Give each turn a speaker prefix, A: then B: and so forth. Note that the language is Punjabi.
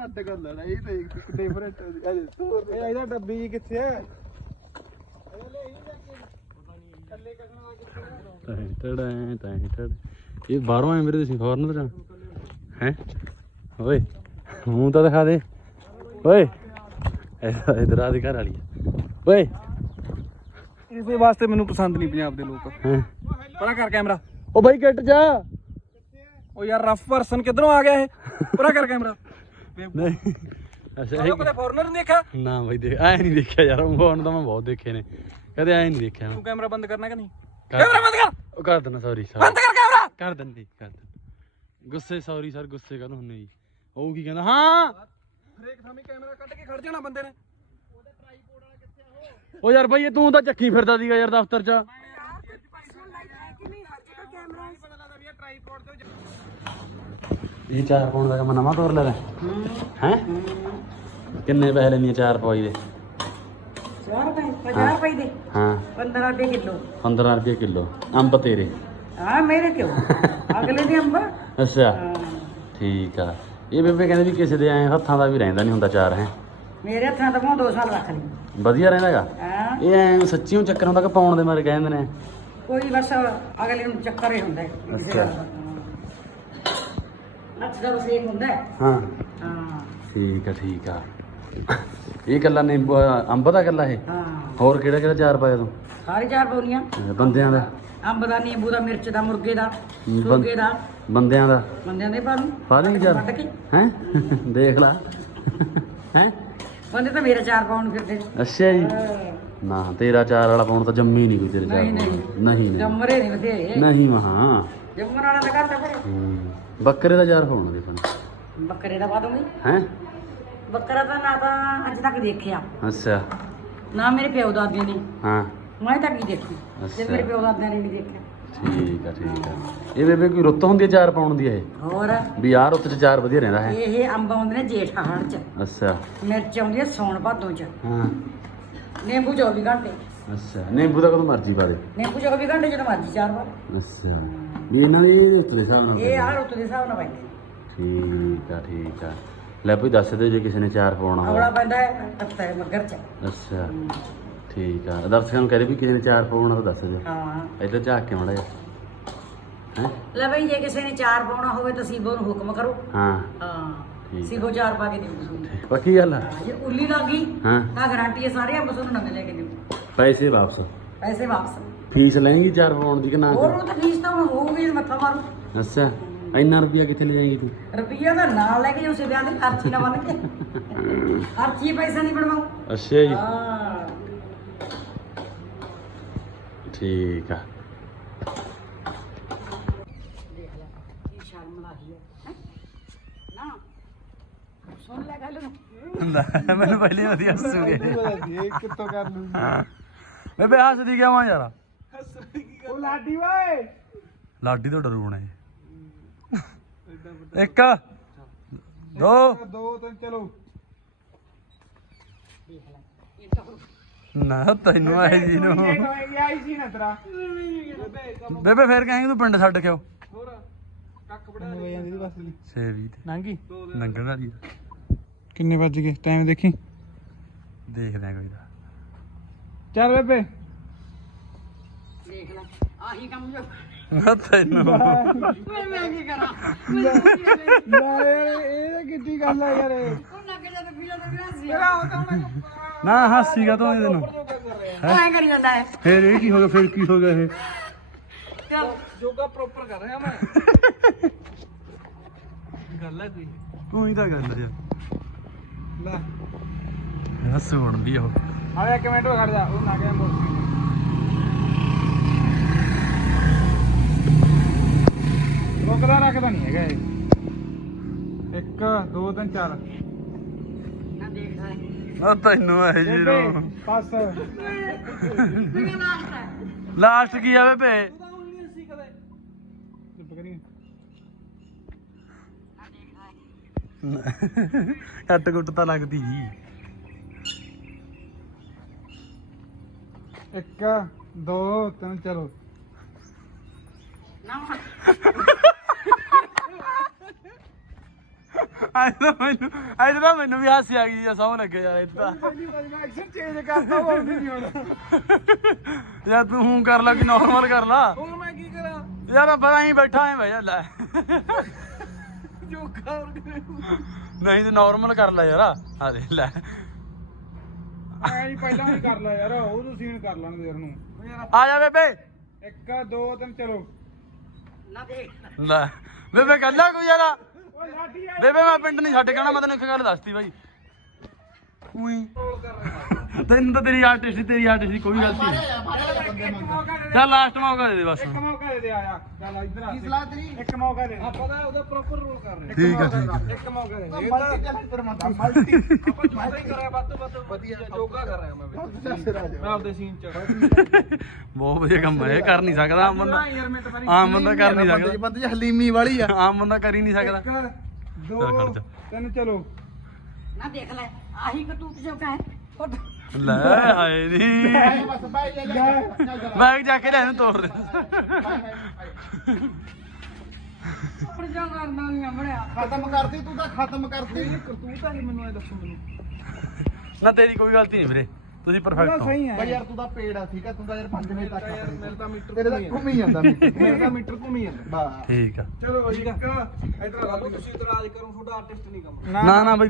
A: ਘੱਟ ਕਰ ਲੈਣਾ ਇਹ ਤੇ ਇੱਕ ਡਿਫਰੈਂਟ ਇਹਦਾ ਡੱਬੀ ਕਿੱਥੇ ਹੈ
B: ਇਹ ਬਾਹਰੋਂ ਆਏ ਮੇਰੇ ਤੁਸੀਂ ਫੋਰਨਰ ਚ ਹੈ ਓਏ ਮੂੰਹ ਤਾਂ ਦਿਖਾ ਦੇ ਓਏ ਇਧਰ ਆ ਦੇ ਘਰ ਵਾਲੀ ਓਏ
A: ਇਸੇ ਵਾਸਤੇ ਮੈਨੂੰ ਪਸੰਦ ਨਹੀਂ ਪੰਜਾਬ ਦੇ ਲੋਕ
B: ਹੈਂ
A: ਪਰਾਂ ਕਰ ਕੈਮਰਾ
B: ਉਹ ਬਾਈ ਗਿੱਟ ਜਾ
A: ਉਹ ਯਾਰ ਰਫ ਪਰਸਨ ਕਿੱਧਰੋਂ ਆ ਗਿਆ ਇਹ ਪਰਾਂ ਕਰ ਕੈਮਰਾ
B: ਨਹੀਂ ਅੱਛਾ
A: ਉਹ ਕਦੇ ਫੋਰਨਰ ਨਹੀਂ ਦੇਖਿਆ
B: ਨਾ ਬਾਈ ਦੇਖ ਐ ਨਹੀਂ ਦੇਖਿਆ ਯਾਰ ਫੋਨ ਤਾਂ ਮੈਂ ਬਹੁਤ ਦੇਖੇ ਨੇ ਕਦੇ ਐ ਨਹੀਂ ਦੇਖਿਆ
A: ਤੂੰ ਕੈਮਰਾ ਬੰਦ ਕਰਨਾ ਕਿ ਨਹੀਂ ਕੈਮਰਾ ਬੰਦ ਕਰ
B: ਉਹ ਕਰ ਦੇਣਾ ਸੌਰੀ
A: ਬੰਦ ਕਰ ਕੈਮਰਾ
B: ਕਰ ਦਿੰਦੀ ਗੁੱਸੇ ਸੌਰੀ ਸਰ ਗੁੱਸੇ ਕਰ ਹੁੰਨੇ ਜੀ ਉਹ ਕੀ ਕਹਿੰਦਾ ਹਾਂ
A: ਹਰੇਕ ਥਾਮੀ ਕੈਮਰਾ ਕੱਢ ਕੇ ਖੜ ਜਾਣਾ ਬੰਦੇ ਨੇ ਉਹਦੇ ਟ੍ਰਾਈਪੋਡ ਵਾਲਾ ਕਿੱਥੇ ਆ
B: ਉਹ ਯਾਰ ਬਾਈ ਤੂੰ ਤਾਂ ਚੱਕੀ ਫਿਰਦਾ ਸੀਗਾ ਯਾਰ ਦਫ਼ਤਰ 'ਚ ਇਹ 4 ਪਾਉਣ ਦਾ ਕੰਮ ਨਵਾਂ ਤੋਰ ਲੈ ਹੈ ਕਿੰਨੇ ਪੈਸੇ ਲੈਣੀ 4 ਪਵਾਈ ਦੇ
C: 50 ਰੁਪਏ ਦੇ
B: ਹਾਂ
C: 15 ਰੁਪਏ ਕਿਲੋ
B: 15 ਰੁਪਏ ਕਿਲੋ ਅੰਬ ਤੇਰੇ
C: ਹਾਂ ਮੇਰੇ ਕਿਉਂ ਅਗਲੇ ਦੇ ਅੰਬ
B: ਅੱਛਾ ਠੀਕ ਆ ਇਹ ਬੇਬੇ ਕਹਿੰਦੇ ਵੀ ਕਿਸੇ ਦੇ ਐ ਹੱਥਾਂ ਦਾ ਵੀ ਰਹਿੰਦਾ ਨਹੀਂ ਹੁੰਦਾ 4 ਹੈ
C: ਮੇਰੇ ਹੱਥਾਂ ਤੋਂ 2 ਸਾਲ ਰੱਖ ਲਈ
B: ਵਧੀਆ ਰਹਿੰਦਾਗਾ
C: ਹਾਂ
B: ਇਹ ਐ ਸੱਚੀਓ ਚੱਕਰ ਹੁੰਦਾ ਕਿ ਪਾਉਣ ਦੇ ਮਾਰੇ ਕਹਿੰਦੇ ਨੇ
C: ਕੋਈ ਬਸ ਅਗਲੇ ਨੂੰ ਚੱਕਰ ਹੀ ਹੁੰਦਾ
B: ਅੱਛਾ
C: ਅੱਛਾ ਬਸ ਇਹ ਹੁੰਦਾ
B: ਹਾਂ
C: ਹਾਂ
B: ਠੀਕ ਆ ਇਹ ਕੱਲਾ ਨਿੰਬੂ ਅੰਬ ਦਾ ਕੱਲਾ ਇਹ
C: ਹਾਂ
B: ਹੋਰ ਕਿਹੜਾ 4 ਪਾਇਆ ਤੂੰ
C: ਸਾਰੇ 4 ਬੋਲੀਆਂ
B: ਬੰਦਿਆਂ ਦਾ
C: ਅੰਬ ਦਾ ਨਿੰਬੂ ਦਾ ਮਿਰਚ ਦਾ ਮੁਰਗੇ ਦਾ ਸੁਰਗੇ ਦਾ
B: ਬੰਦਿਆਂ ਦਾ
C: ਬੰਦਿਆਂ ਦੇ ਪਾ ਲੂੰ
B: ਪਾ ਲਈ ਯਾਰ
C: ਵੱਢ ਕੇ
B: ਹੈ ਦੇਖ ਲਾ ਹੈ
C: ਬੰਦੇ ਤਾਂ ਮੇਰੇ 4 ਪਾਉਣ ਫਿਰਦੇ ਨੇ।
B: ਅੱਛਾ ਜੀ ਨਾ ਤੇਰਾ 4 ਵਾਲਾ ਪਾਉਣ ਤਾਂ ਜੰਮੀ ਨਹੀਂ ਕੋਈ ਤੇਰੇ 4 ਨਹੀਂ
C: ਜੰਮਰੇ ਨਹੀਂ ਬਥੇਰੇ
B: ਨਹੀਂ ਮਹਾ
C: ਜੰਮਣ ਵਾਲਾ ਤਾਂ ਕਰਦਾ ਪਰ
B: ਬੱਕਰੇ ਦਾ 4 ਪਾਉਣ ਦੇ ਪਨ
C: ਬੱਕਰੇ ਦਾ ਪਾ ਦੂੰਗੀ
B: ਹੈ
C: ਬੱਕਰਾ ਤਾਂ ਨਾ ਤਾਂ ਅੱਜ ਤੱਕ ਦੇਖਿਆ
B: ਅੱਛਾ
C: ਨਾ ਮੇਰੇ ਪਿਓ ਦਾਦੇ ਨੇ
B: ਹਾਂ
C: ਮੈਂ ਤਾਂ ਕੀ ਦੇਖੀ ਤੇ
B: ਅੱਛਾ।
C: ਮੇਰੇ ਪਿਓ ਦਾਦੇ ਨੇ ਵੀ ਦੇਖਿਆ
B: ਠੀਕ ਆ ਇਹ ਬੇਬੇ ਕੋਈ ਰੁੱਤ ਹੁੰਦੀ ਹੈ 4 ਪਾਉਣ ਦੀ ਇਹ
C: ਹੋਰ
B: ਵੀ ਆਹ ਰੁੱਤ 'ਚ 4 ਵਧੀਆ ਰਹਿੰਦਾ ਹੈ
C: ਇਹ ਅੰਬ ਆਉਂਦੇ ਨੇ ਜੇਠ ਹਾੜ ਚ
B: ਅੱਛਾ
C: ਮਿਰਚ ਆਉਂਦੀ ਹੈ ਸੌਣ ਭਾਦੋਂ ਚ
B: ਹਾਂ
C: ਨਿੰਬੂ 24 ਘੰਟੇ
B: ਅੱਛਾ ਨਿੰਬੂ ਦਾ ਕਦੋਂ ਮਰਜ਼ੀ ਪਾ ਦੇ
C: ਨਿੰਬੂ 24 ਘੰਟੇ ਜਦੋਂ ਮਰਜੀ 4 ਵਾਰ
B: ਅੱਛਾ ਵੀ ਇਹਨਾਂ ਦੀ ਰੁੱਤ ਦੇ ਹਿਸਾਬ ਨਾਲ
C: ਇਹ ਆਹ ਰੁੱਤ ਦੇ ਹਿਸਾਬ ਨਾਲ ਪੈਂਦੇ
B: ਠੀਕ ਆ ਲੈ ਭਈ ਦੱਸ ਦੇ ਜੇ ਕਿਸੇ ਨੇ 4 ਪਾਉਣਾ
C: ਆਵਲਾ
B: ਹੋਵੇ
C: ਪੈਂਦਾ ਹੈ ਤੱਤਾ ਹੈ ਮੱਗਰ ਚ
B: ਅੱਛਾ ਠੀਕ ਆ ਦਰਸ਼ਕਾਂ ਨੂੰ ਕਹਦੇ ਵੀ ਕਿਸੇ ਨੇ 4 ਪਾਉਣਾ ਤਾਂ ਦੱਸ ਦਿਓ
C: ਹਾਂ
B: ਇੱਧਰ ਝਾਕ ਕੇ ਮੜਾ ਜਾ ਹੈ
C: ਲੈ ਬਈ ਜੇ ਕਿਸੇ ਨੇ 4 ਪਾਉਣਾ ਹੋਵੇ ਤਾਂ ਸੀਬੋ ਨੂੰ ਹੁਕਮ ਕਰੋ
B: ਹਾਂ
C: ਹਾਂ
B: ਠੀਕ
C: ਸੀਬੋ 4 ਪਾ ਕੇ ਦਿਓ ਤੁਹਾਨੂੰ
B: ਪੱਕੀ ਗੱਲ ਆ
C: ਜੇ ਉੱਲੀ ਲੱਗ ਗਈ
B: ਹਾਂ
C: ਤਾਂ ਗਾਰੰਟੀ ਹੈ ਸਾਰੇ ਅੰਬ ਤੁਹਾਨੂੰ ਨਵੇਂ ਲੈ ਕੇ ਦਿਓ
B: ਪੈਸੇ ਵਾਪਸ
C: ਪੈਸੇ ਵਾਪਸ
B: ਫੀਸ ਲੈਣਗੀ 4 ਪਾਉਣ ਦੀ ਕਿ ਨਾ
C: ਹੋਰ ਉਹ ਤਾਂ ਫੀਸ ਤਾਂ ਹੁਣ ਹੋਊਗੀ ਜੇ ਮੱਥਾ ਮਾਰੂ
B: ਅੱਛਾ ਇੰਨਾ ਰੁਪਿਆ ਕਿੱਥੇ ਲੈ ਜਾਏਗੀ ਤੂੰ
C: ਰੁਪਈਆ ਤਾਂ ਨਾਲ ਲੈ ਕੇ ਉਸੇ ਵਿਆਹ ਦੀ ਅਰਥੀ ਨਾ ਬਣ ਕੇ ਅਰਥੀ ਪੈਸਾ ਨਹੀਂ ਬਣਵਾਉ
B: ਅੱਛਾ ਜੀ
C: ਹਾਂ
B: ਠੀਕ ਆ
C: ਦੇਖ ਲੈ ਕੀ ਸ਼ਰਮ ਲਾਹੀ ਹੈ ਨਾ ਸੁਣ ਲੈ ਗੱਲ ਨੂੰ
B: ਮੈਨੂੰ ਪਹਿਲੇ ਵਧੀਆ ਹੱਸੂਗੇ
A: ਇਹ ਕਿੱਥੋਂ ਕਰ ਲੂ
B: ਬੇਬੇ ਹੱਸਦੀ ਕਿਉਂ ਆ ਯਾਰ
A: ਉਹ ਲਾਡੀ ਓਏ
B: ਲਾਡੀ ਤੋਂ ਡਰੂ ਹੋਣਾ ਇਹ 1 2
A: 2 3 ਚਲੋ
B: ਨਾ ਤੈਨੂੰ ਆਏ ਜੀ ਨੂੰ
A: ਇਹ ਆਈ ਸੀ ਨਾ ਤੇਰਾ
B: ਬੇਬੇ ਫੇਰ ਕਹਾਂਗੇ ਤੂੰ ਪਿੰਡ ਛੱਡ ਕੇ ਆਓ
A: ਹੋਰ ਕੱਖ ਬੜਾ ਹੋ ਜਾਂਦੀ ਬਸ
B: 6:20 ਤੇ
A: ਨਾਂਗੀ
B: ਲੰਘਣ ਵਾਲੀ
A: ਕਿੰਨੇ ਵੱਜ ਗਏ ਟਾਈਮ ਦੇਖੀ
B: ਦੇਖਦੇ ਆ ਕੋਈ ਦਾ
A: ਚੱਲ ਬੇਬੇ
C: ਦੇਖ ਲੈ ਆਹੀ ਕੰਮ ਜੋ
B: ਤੈਨੂੰ
C: ਮੈਂ ਕੀ ਕਰਾਂ
A: ਯਾਰ ਇਹ ਕਿੱਡੀ ਗੱਲ ਆ ਯਾਰ
C: ਉਹ ਲੱਗ ਜਾ ਤੇ ਪੀਲਾ ਤੇ ਵਿਆਹ ਸੀ
A: ਤੇਰਾ ਉਹ ਤਾਂ ਹੁਣ
B: ਨਾ ਹਾਸੀਗਾ ਤੂੰ ਤੈਨੂੰ
C: ਐਂ ਕਰੀ ਜਾਂਦਾ ਹੈ
B: ਫੇਰ ਇਹ ਕੀ ਹੋ ਗਿਆ ਫੇਰ ਕੀ ਹੋ ਗਿਆ ਇਹ
C: ਚੱਲ
A: ਯੋਗਾ ਪ੍ਰੋਪਰ ਕਰ ਰਿਹਾ ਮੈਂ ਗੱਲ ਹੈ ਕੋਈ
B: ਤੂੰ ਹੀ ਤਾਂ ਗੱਲ ਯਾਰ
A: ਲੈ
B: ਹੱਸੂਣ ਦੀ ਉਹ
A: ਆਲੇ ਇੱਕ ਮਿੰਟ ਖੜ ਜਾ ਉਹ ਨਾ ਗਿਆ ਮੋੜ ਰੁਕਦਾ ਰੱਖਦਾ ਨਹੀਂ ਹੈਗਾ ਇਹ 1 2 3 4
C: ਨਾ ਦੇਖ ਲੈ
B: ਆ ਤੈਨੂੰ ਆਏ ਜੀ ਨੂੰ
A: ਬਸ
C: ਮੇਰਾ ਲਾਸਟ ਹੈ
B: ਲਾਸਟ ਕੀ ਆ ਬੇਬੇ
A: ਚੁੱਪ ਕਰੀ
B: ਕੱਟ ਕੁੱਟ ਤਾਂ ਲੱਗਦੀ ਸੀ
A: 1 2 3 ਚਲੋ
C: ਨਾ
B: ਮੈਨੂੰ ਵੀ ਹਾਸੀ ਆ ਗਈ ਸੌਂ ਲੱਗੇ ਯਾਰ ਇੱਦਾਂ
A: ਮੈਂ ਐਕਸ਼ਨ ਚੇਂਜ ਕਰਤਾ ਉਹ ਆਉਂਦੀ ਨਹੀਂ ਹੁਣ
B: ਯਾਰ ਤੂੰ ਹੂੰ ਕਰ ਲਾ ਕਿ ਨਾਰਮਲ ਕਰ ਲਾ
A: ਹੁਣ ਮੈਂ ਕੀ ਕਰਾਂ
B: ਯਾਰ ਪਤਾ ਹੀ ਬੈਠਾ ਐ ਭਾਈ ਲੈ
A: ਜੋਗਾ ਹੋਰ ਕਿਵੇਂ
B: ਨਹੀਂ ਤੇ ਨਾਰਮਲ ਕਰ ਲੈ ਯਾਰ ਆ ਦੇ ਲੈ
A: ਐ ਨਹੀਂ ਪਹਿਲਾਂ ਹੀ ਕਰ ਲੈ ਯਾਰ ਉਹਨੂੰ ਸੀਨ ਕਰ ਲੈਣ ਦੇ ਯਾਰ ਨੂੰ
B: ਆ ਜਾ ਬੇਬੇ
A: 1 2 3 ਚਲੋ
C: ਨਾ ਦੇਖ
B: ਲੈ ਬੇਬੇ ਕੱਲਾ ਕੋਈ ਯਾਰ
A: ਓ ਲਾਠੀ ਆ
B: ਬੇਬੇ ਮੈਂ ਪਿੰਡ ਨਹੀਂ ਛੱਡ ਕਹਿਣਾ ਮੈਂ ਤੈਨੂੰ ਇੱਕ ਗੱਲ ਦੱਸਤੀ ਭਾਈ ਉਈ ਤੈਨੂੰ ਤਾਂ ਤੇਰੀ ਆਰਟਿਸਟ ਦੀ ਕੋਈ ਗਲਤੀ ਨਹੀਂ ਚੱਲ ਲਾਸਟ ਮੌਕਾ ਦੇ ਦੇ ਬਸ
A: ਇੱਕ ਮੌਕਾ ਦੇ ਦੇ ਆਇਆ ਚੱਲ ਇੱਧਰ ਆ
D: ਕੀ ਸਲਾਹ ਤੇਰੀ
A: ਇੱਕ ਮੌਕਾ ਦੇ
D: ਆਪਾਂ ਤਾਂ ਉਹਦਾ ਪ੍ਰੋਪਰ ਰੋਲ ਕਰ ਰਹੇ
B: ਠੀਕ ਆ ਠੀਕ ਆ
A: ਇੱਕ ਮੌਕਾ ਦੇ ਦੇ
D: ਮਲਟੀ ਟੈਲੈਂਟਰ ਮਤ ਮਲਟੀ
A: ਆਪਾਂ ਜੋਗਾ ਹੀ ਕਰਿਆ ਵੱਧ ਤੋਂ ਵੱਧ
D: ਵਧੀਆ
A: ਜੋਗਾ ਕਰ ਰਿਹਾ ਮੈਂ ਮੈਂ ਆਪਦੇ ਸੀਨ ਚ
B: ਬਹੁਤ ਵਧੀਆ ਕੰਮ ਹੈ ਕਰ ਨਹੀਂ ਸਕਦਾ ਆਮ ਬੰਦਾ
A: ਯਾਰ ਮੈਂ ਤਾਂ
B: ਆਮ ਬੰਦਾ ਕਰ ਨਹੀਂ ਸਕਦਾ
D: ਬੰਦੇ ਚ ਹਲੀਮੀ ਵਾਲੀ ਆ
B: ਆਮ ਬੰਦਾ ਕਰ ਹੀ ਨਹੀਂ ਸਕਦਾ
A: 1 2
B: ਖੜ ਜਾ।
A: 3 ਚਲੋ
C: ਨਾ ਦੇਖ ਲੈ ਆਹੀ ਕਟੂਕ ਜੋਗਾ ਹੈ ਫੋਟੋ
B: ਲੈ ਆਏ ਨਹੀਂ
D: ਬਸ ਬਾਈ ਜਾ
B: ਬੈਗ ਜਾ ਕੇ ਲੈ ਇਹਨੂੰ ਤੋੜ ਦੇ
C: ਪਰ ਜਾ ਕਰਨਾ ਨਹੀਂ ਬੜਿਆ
D: ਖਤਮ ਕਰਦੀ ਤੂੰ ਤਾਂ ਖਤਮ ਕਰਦੀ
A: ਕਰਤੂਤ ਆ ਮੈਨੂੰ ਇਹ ਦੱਸੋ ਮੈਨੂੰ
B: ਨਾ ਤੇਰੀ ਕੋਈ ਗਲਤੀ ਨਹੀਂ ਵੀਰੇ ਤੁਸੀਂ ਪਰਫੈਕਟ ਹੋ
A: ਸਹੀ ਹੈ
D: ਬਾਈ ਯਾਰ ਤੂੰ ਤਾਂ ਪੇੜ ਆ ਠੀਕ ਆ ਤੂੰ ਤਾਂ ਯਾਰ 5 ਵਜੇ ਤੱਕ
A: ਯਾਰ ਮੇਰੇ ਤਾਂ ਮੀਟਰ
D: ਤੇਰੇ ਤਾਂ ਘੁੰਮੀ ਜਾਂਦਾ ਮੀਟਰ
A: ਮੇਰੇ ਤਾਂ ਮੀਟਰ ਘੁੰਮੀ ਜਾਂਦਾ
D: ਬਸ
B: ਠੀਕ ਆ
A: ਚਲੋ ਠੀਕ ਆ ਇਧਰ ਆ ਤੁਸੀਂ ਇਤਰਾਜ਼ ਕਰੋ ਤੁਹਾਡਾ ਆਰਟਿਸਟ ਨਹੀਂ ਕੰਮ
B: ਨਾ ਨਾ ਬਈ